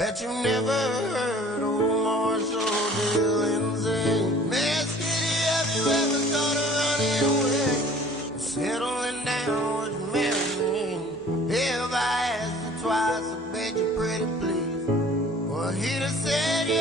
Bet you never heard of Marshall Dillon's Miss Kitty, have you ever thought of running away? Settling down, would you marry me? If I asked you twice, I beg you pretty please. Well, he'd have said yes.